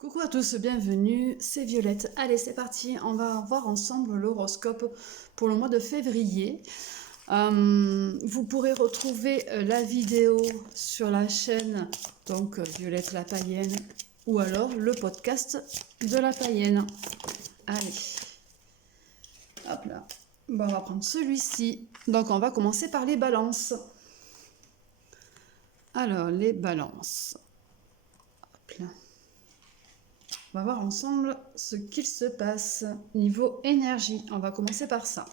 Coucou à tous, bienvenue, c'est Violette. Allez, c'est parti, on va voir ensemble l'horoscope pour le mois de février. Vous pourrez retrouver la vidéo sur la chaîne, donc Violette la païenne, ou alors le podcast de la païenne. Allez, hop là, bon, on va prendre celui-ci. Donc on va commencer par les balances. Alors, les balances. Hop là. On va voir ensemble ce qu'il se passe niveau énergie. On va commencer par ça.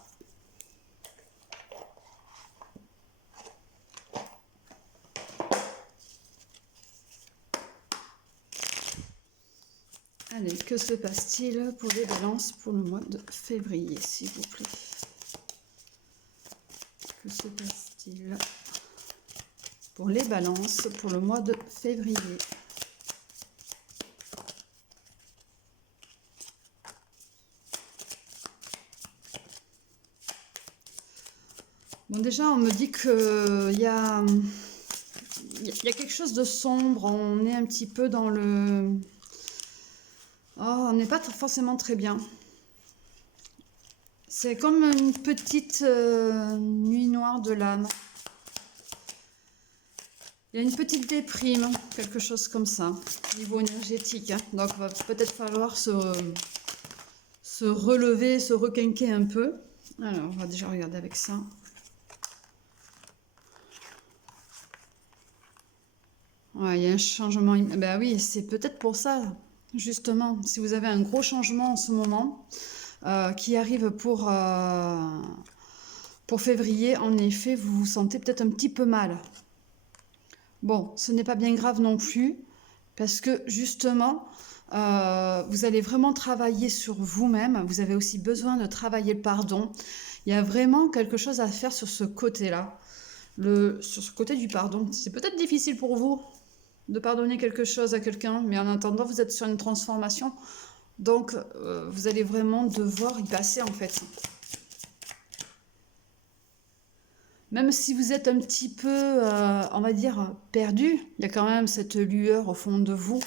Allez, que se passe-t-il pour les balances pour le mois de février, s'il vous plaît? Que se passe-t-il pour les balances pour le mois de février? Bon, déjà, on me dit qu'il y a quelque chose de sombre. On est un petit peu dans le... Oh, on n'est pas forcément très bien. C'est comme une petite nuit noire de l'âme. Il y a une petite déprime, quelque chose comme ça, niveau énergétique. Hein. Donc, il va peut-être falloir se relever, se requinquer un peu. Alors, on va déjà regarder avec ça. Ouais, il y a un changement. Ben oui, c'est peut-être pour ça, justement, si vous avez un gros changement en ce moment qui arrive pour février, en effet, vous vous sentez peut-être un petit peu mal. Bon, ce n'est pas bien grave non plus, parce que justement, vous allez vraiment travailler sur vous-même. Vous avez aussi besoin de travailler le pardon. Il y a vraiment quelque chose à faire sur ce côté-là, sur ce côté du pardon. C'est peut-être difficile pour vous de pardonner quelque chose à quelqu'un, mais en attendant, vous êtes sur une transformation. Donc, vous allez vraiment devoir y passer, en fait. Même si vous êtes un petit peu, on va dire, perdu, il y a quand même cette lueur au fond de vous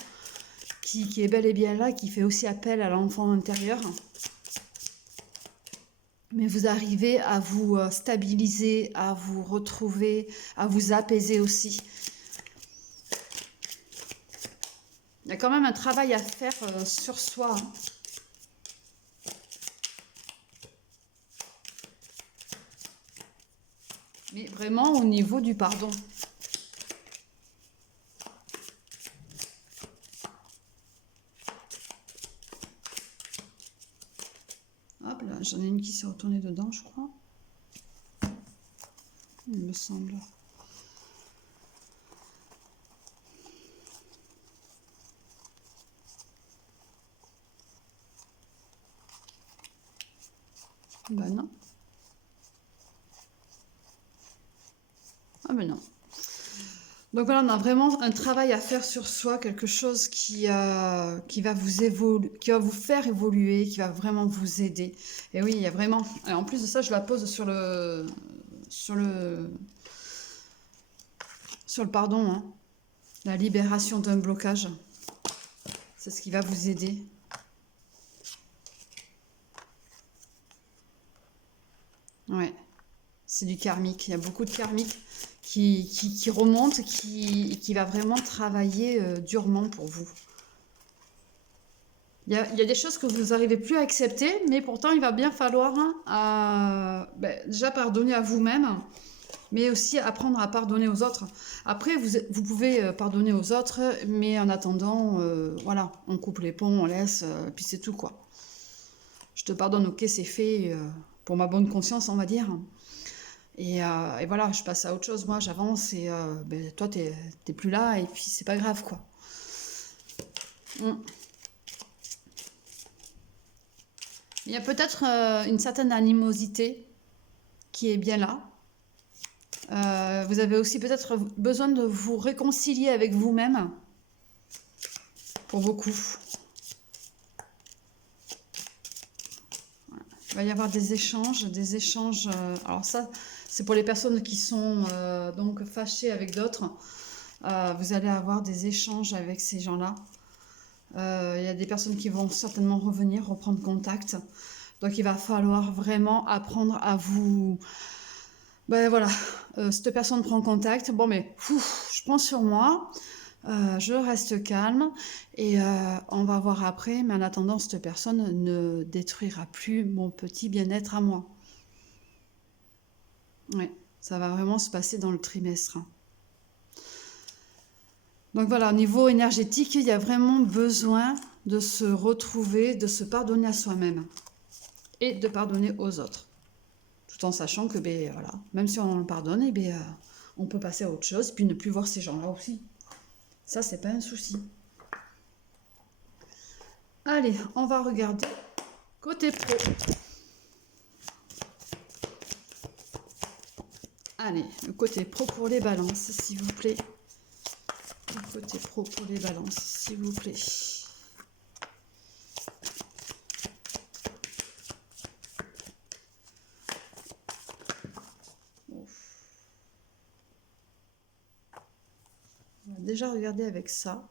qui est bel et bien là, qui fait aussi appel à l'enfant intérieur. Mais vous arrivez à vous stabiliser, à vous retrouver, à vous apaiser aussi. Il y a quand même un travail à faire sur soi. Hein. Mais vraiment au niveau du pardon. Hop là, j'en ai une qui s'est retournée dedans, je crois. Il me semble. Ben non. Ah ben non. Donc voilà, on a vraiment un travail à faire sur soi, quelque chose qui va qui va vous faire évoluer, qui va vraiment vous aider. Et oui, il y a vraiment... Et en plus de ça, je la pose sur le pardon, hein. La libération d'un blocage. C'est ce qui va vous aider. Ouais, c'est du karmique. Il y a beaucoup de karmique qui remonte, qui va vraiment travailler durement pour vous. Il y a des choses que vous n'arrivez plus à accepter, mais pourtant il va bien falloir déjà pardonner à vous-même, mais aussi apprendre à pardonner aux autres. Après, vous pouvez pardonner aux autres, mais en attendant, voilà, on coupe les ponts, on laisse, puis c'est tout, quoi. Je te pardonne, ok, c'est fait, pour ma bonne conscience, on va dire. Et voilà, je passe à autre chose, moi j'avance, et toi t'es plus là, et puis c'est pas grave, quoi. Il y a peut-être une certaine animosité qui est bien là. Vous avez aussi peut-être besoin de vous réconcilier avec vous-même, pour beaucoup. Il va y avoir des échanges, alors ça, c'est pour les personnes qui sont donc fâchées avec d'autres. Vous allez avoir des échanges avec ces gens-là. Il y a des personnes qui vont certainement revenir, reprendre contact. Donc il va falloir vraiment apprendre à vous... Ben voilà, cette personne prend contact. Bon mais, je prends sur moi, je reste calme et on va voir après. Mais en attendant, cette personne ne détruira plus mon petit bien-être à moi. Ouais, ça va vraiment se passer dans le trimestre. Donc voilà, au niveau énergétique, il y a vraiment besoin de se retrouver, de se pardonner à soi-même et de pardonner aux autres. Tout en sachant que, ben, voilà, même si on le pardonne, eh ben, on peut passer à autre chose, puis ne plus voir ces gens-là aussi. Ça, c'est pas un souci. Allez, on va regarder côté pro. Allez, le côté pro pour les balances, s'il vous plaît. Le côté pro pour les balances, s'il vous plaît. On va déjà regarder avec ça.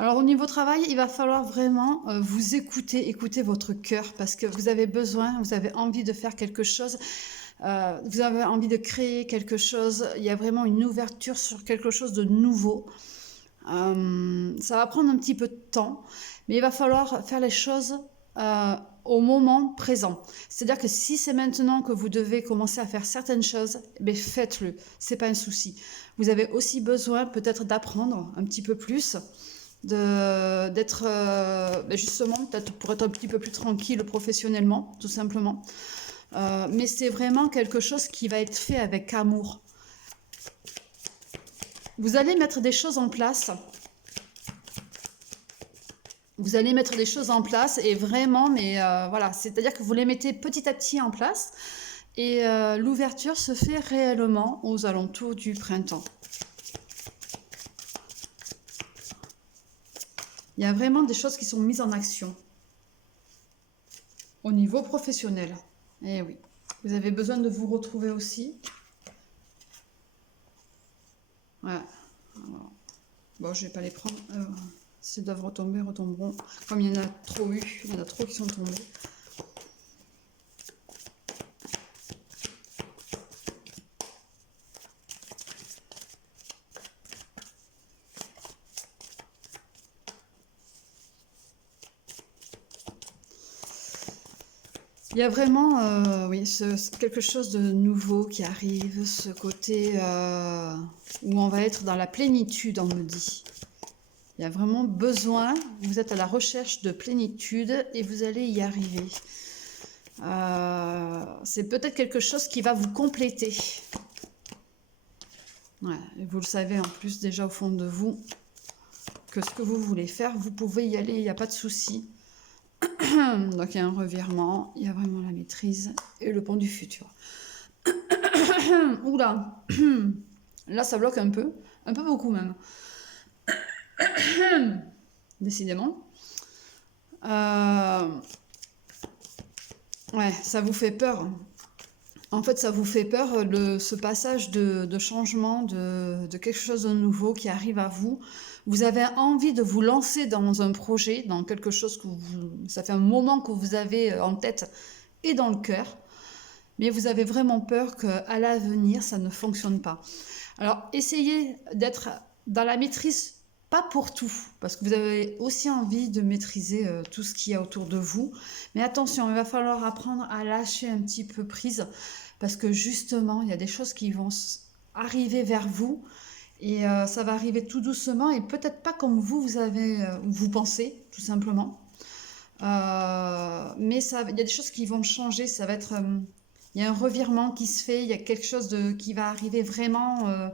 Alors au niveau travail, il va falloir vraiment vous écouter votre cœur parce que vous avez besoin, vous avez envie de faire quelque chose, vous avez envie de créer quelque chose, il y a vraiment une ouverture sur quelque chose de nouveau. Ça va prendre un petit peu de temps, mais il va falloir faire les choses au moment présent. C'est-à-dire que si c'est maintenant que vous devez commencer à faire certaines choses, eh faites-le, c'est pas un souci. Vous avez aussi besoin peut-être d'apprendre un petit peu plus, d'être justement peut-être pour être un petit peu plus tranquille professionnellement, tout simplement. Mais c'est vraiment quelque chose qui va être fait avec amour. Vous allez mettre des choses en place. Vous allez mettre des choses en place et vraiment, mais voilà, c'est-à-dire que vous les mettez petit à petit en place et l'ouverture se fait réellement aux alentours du printemps. Il y a vraiment des choses qui sont mises en action au niveau professionnel. Eh oui, vous avez besoin de vous retrouver aussi. Ouais. Bon, je vais pas les prendre. S'ils doivent retomber, retomberont. Comme il y en a trop eu, il y en a trop qui sont tombés. Il y a vraiment, oui, quelque chose de nouveau qui arrive, ce côté où on va être dans la plénitude, on me dit. Il y a vraiment besoin, vous êtes à la recherche de plénitude et vous allez y arriver. C'est peut-être quelque chose qui va vous compléter. Ouais, et vous le savez en plus déjà au fond de vous, que ce que vous voulez faire, vous pouvez y aller, il n'y a pas de souci. Donc il y a un revirement, il y a vraiment la maîtrise et le pont du futur. Oula, là ça bloque un peu beaucoup même. Décidément. Ouais, ça vous fait peur. En fait, ça vous fait peur, ce passage de changement, de quelque chose de nouveau qui arrive à vous. Vous avez envie de vous lancer dans un projet, dans quelque chose que ça fait un moment que vous avez en tête et dans le cœur. Mais vous avez vraiment peur qu'à l'avenir, ça ne fonctionne pas. Alors, essayez d'être dans la maîtrise, pas pour tout, parce que vous avez aussi envie de maîtriser tout ce qu'il y a autour de vous. Mais attention, il va falloir apprendre à lâcher un petit peu prise, parce que justement, il y a des choses qui vont arriver vers vous, et ça va arriver tout doucement, et peut-être pas comme vous pensez, tout simplement. Mais il y a des choses qui vont changer, ça va être... il y a un revirement qui se fait, il y a quelque chose qui va arriver vraiment...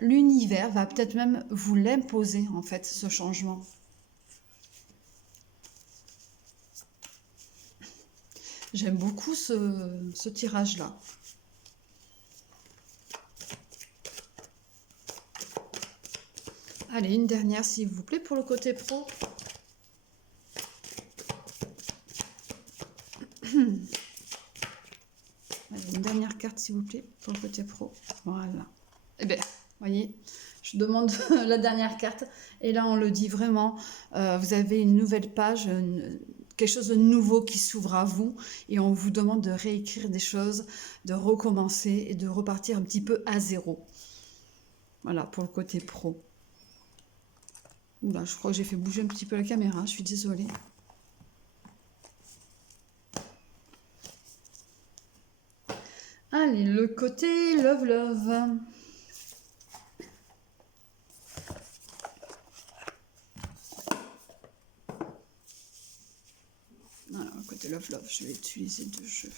l'univers va peut-être même vous l'imposer, en fait, ce changement. J'aime beaucoup ce tirage-là. Allez, une dernière, s'il vous plaît, pour le côté pro. Allez, une dernière carte, s'il vous plaît, pour le côté pro. Voilà. Eh bien, voyez, je demande la dernière carte. Et là, on le dit vraiment, vous avez une nouvelle page, quelque chose de nouveau qui s'ouvre à vous. Et on vous demande de réécrire des choses, de recommencer et de repartir un petit peu à zéro. Voilà, pour le côté pro. Oula, je crois que j'ai fait bouger un petit peu la caméra, je suis désolée. Allez, le côté love love. Alors, le côté love love, je vais utiliser deux jeux.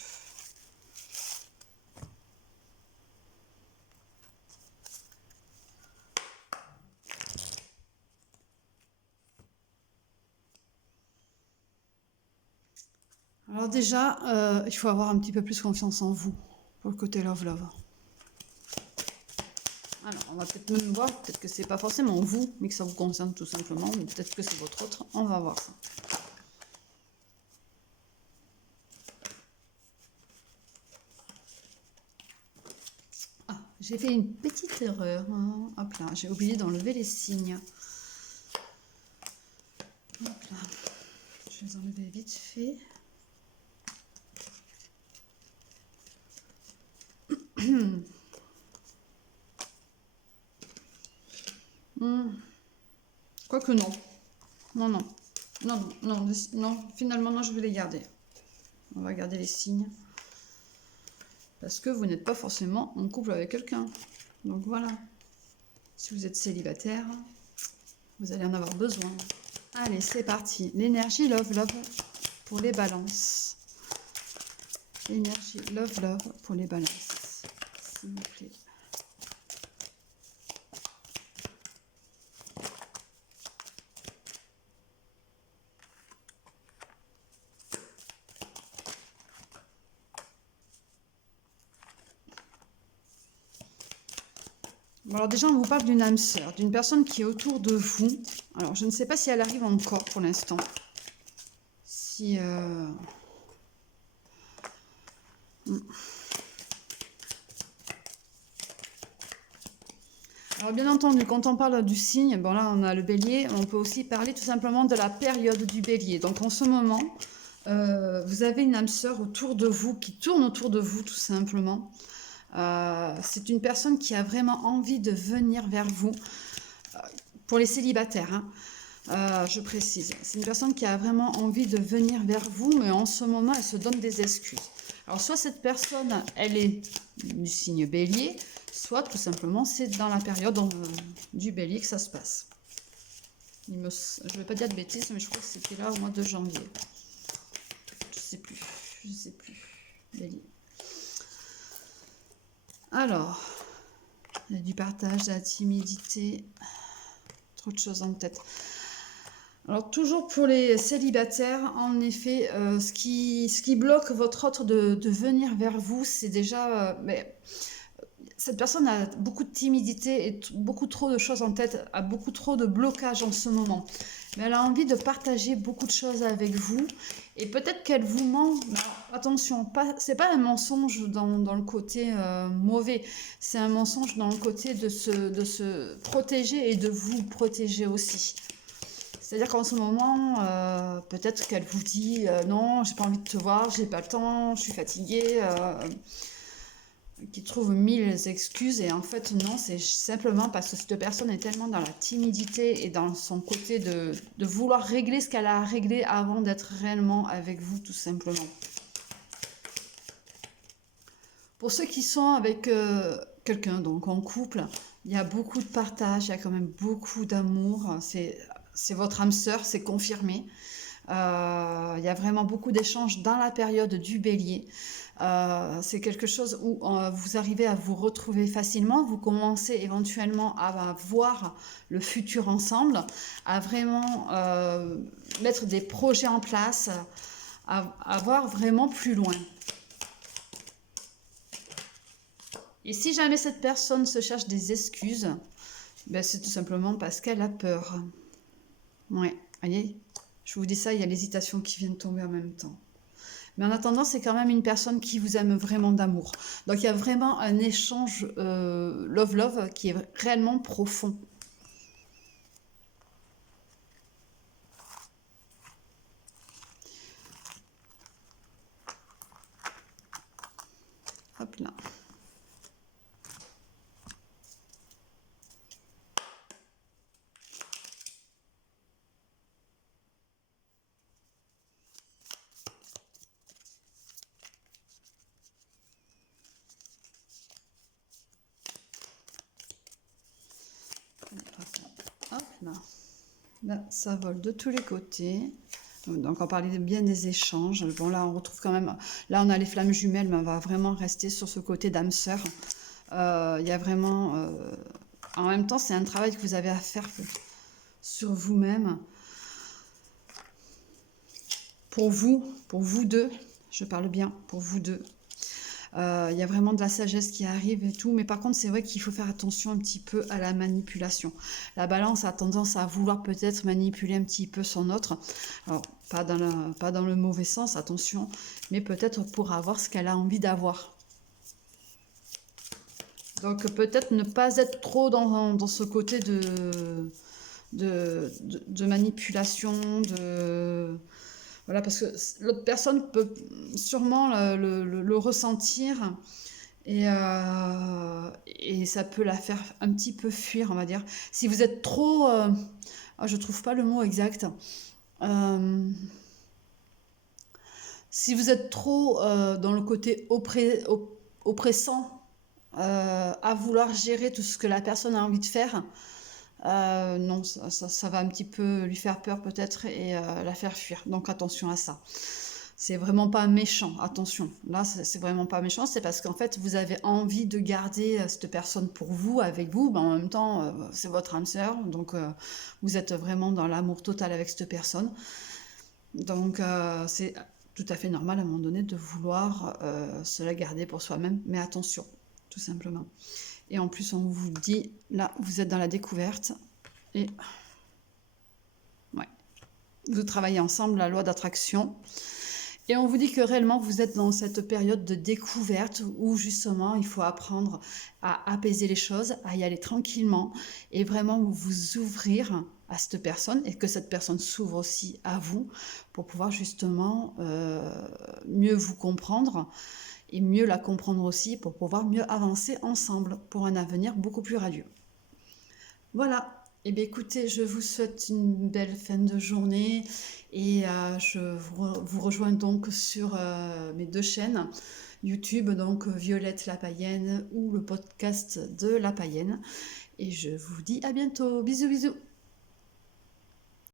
Alors déjà, il faut avoir un petit peu plus confiance en vous pour le côté love love. Alors, on va peut-être même voir, peut-être que c'est pas forcément vous, mais que ça vous concerne tout simplement, ou peut-être que c'est votre autre. On va voir ça. Ah, j'ai fait une petite erreur. Hein. Hop là, j'ai oublié d'enlever les signes. Hop là, je vais les enlever vite fait. Quoique non. Non, non. Non, non, non, non. Finalement, non, je vais les garder. On va garder les signes. Parce que vous n'êtes pas forcément en couple avec quelqu'un. Donc voilà. Si vous êtes célibataire, vous allez en avoir besoin. Allez, c'est parti. L'énergie love love pour les balances. L'énergie love love pour les balances. S'il vous plaît. Alors déjà, on vous parle d'une âme sœur, d'une personne qui est autour de vous. Alors, je ne sais pas si elle arrive encore pour l'instant. Si... Alors, bien entendu, quand on parle du signe, bon là, on a le bélier, on peut aussi parler tout simplement de la période du bélier. Donc, en ce moment, vous avez une âme sœur autour de vous, qui tourne autour de vous, tout simplement. C'est une personne qui a vraiment envie de venir vers vous. Pour les célibataires, hein. Je précise. C'est une personne qui a vraiment envie de venir vers vous, mais en ce moment, elle se donne des excuses. Alors, soit cette personne, elle est du signe bélier, soit tout simplement, c'est dans la période du bélier que ça se passe. Je ne vais pas dire de bêtises, mais je crois que c'était là au mois de janvier. Je sais plus. Je sais plus. Bélier. Alors, il y a du partage, de la timidité, trop de choses en tête. Alors, toujours pour les célibataires, en effet, ce qui bloque votre autre de venir vers vous, c'est déjà... cette personne a beaucoup de timidité et beaucoup trop de choses en tête, a beaucoup trop de blocages en ce moment. Mais elle a envie de partager beaucoup de choses avec vous. Et peut-être qu'elle vous ment. Mais attention, c'est pas un mensonge dans le côté mauvais. C'est un mensonge dans le côté de se protéger et de vous protéger aussi. C'est-à-dire qu'en ce moment, peut-être qu'elle vous dit non, j'ai pas envie de te voir, j'ai pas le temps, je suis fatiguée, qui trouve mille excuses, et en fait non, c'est simplement parce que cette personne est tellement dans la timidité et dans son côté de vouloir régler ce qu'elle a à régler avant d'être réellement avec vous, tout simplement. Pour ceux qui sont avec quelqu'un, donc en couple, il y a beaucoup de partage, il y a quand même beaucoup d'amour, c'est votre âme sœur, c'est confirmé. Il y a vraiment beaucoup d'échanges dans la période du bélier. C'est quelque chose où vous arrivez à vous retrouver facilement, vous commencez éventuellement à voir le futur ensemble, à vraiment mettre des projets en place, à voir vraiment plus loin. Et si jamais cette personne se cherche des excuses, ben c'est tout simplement parce qu'elle a peur. Ouais, voyez, je vous dis ça, il y a l'hésitation qui vient de tomber en même temps. Mais en attendant, c'est quand même une personne qui vous aime vraiment d'amour. Donc il y a vraiment un échange love-love qui est réellement profond. Hop là. Hop là. Là, ça vole de tous les côtés. Donc, on parlait bien des échanges. Bon, là, on retrouve quand même... Là, on a les flammes jumelles, mais on va vraiment rester sur ce côté d'âme sœur. Il y a vraiment... En même temps, c'est un travail que vous avez à faire sur vous-même. Pour vous deux, je parle bien, pour vous deux. Il y a vraiment de la sagesse qui arrive et tout, mais par contre c'est vrai qu'il faut faire attention un petit peu à la manipulation. La balance a tendance à vouloir peut-être manipuler un petit peu son autre, alors pas dans le mauvais sens, attention, mais peut-être pour avoir ce qu'elle a envie d'avoir. Donc peut-être ne pas être trop dans ce côté de manipulation, voilà, parce que l'autre personne peut sûrement le ressentir et ça peut la faire un petit peu fuir, on va dire. Si vous êtes trop... je trouve pas le mot exact. Si vous êtes trop dans le côté oppressant, à vouloir gérer tout ce que la personne a envie de faire, non, ça va un petit peu lui faire peur peut-être et la faire fuir. Donc attention à ça. C'est vraiment pas méchant, attention. Là, c'est vraiment pas méchant, c'est parce qu'en fait, vous avez envie de garder cette personne pour vous, avec vous, mais en même temps, c'est votre âme sœur, donc vous êtes vraiment dans l'amour total avec cette personne. Donc c'est tout à fait normal à un moment donné de vouloir se la garder pour soi-même, mais attention, tout simplement. Et en plus, on vous dit, là, vous êtes dans la découverte. Et ouais, vous travaillez ensemble la loi d'attraction. Et on vous dit que réellement, vous êtes dans cette période de découverte où justement, il faut apprendre à apaiser les choses, à y aller tranquillement et vraiment vous ouvrir à cette personne et que cette personne s'ouvre aussi à vous pour pouvoir justement mieux vous comprendre et mieux la comprendre aussi pour pouvoir mieux avancer ensemble pour un avenir beaucoup plus radieux. Voilà. Eh bien, écoutez, je vous souhaite une belle fin de journée et je vous rejoins donc sur mes deux chaînes YouTube, donc Violette la Païenne ou le podcast de la Païenne. Et je vous dis à bientôt. Bisous, bisous.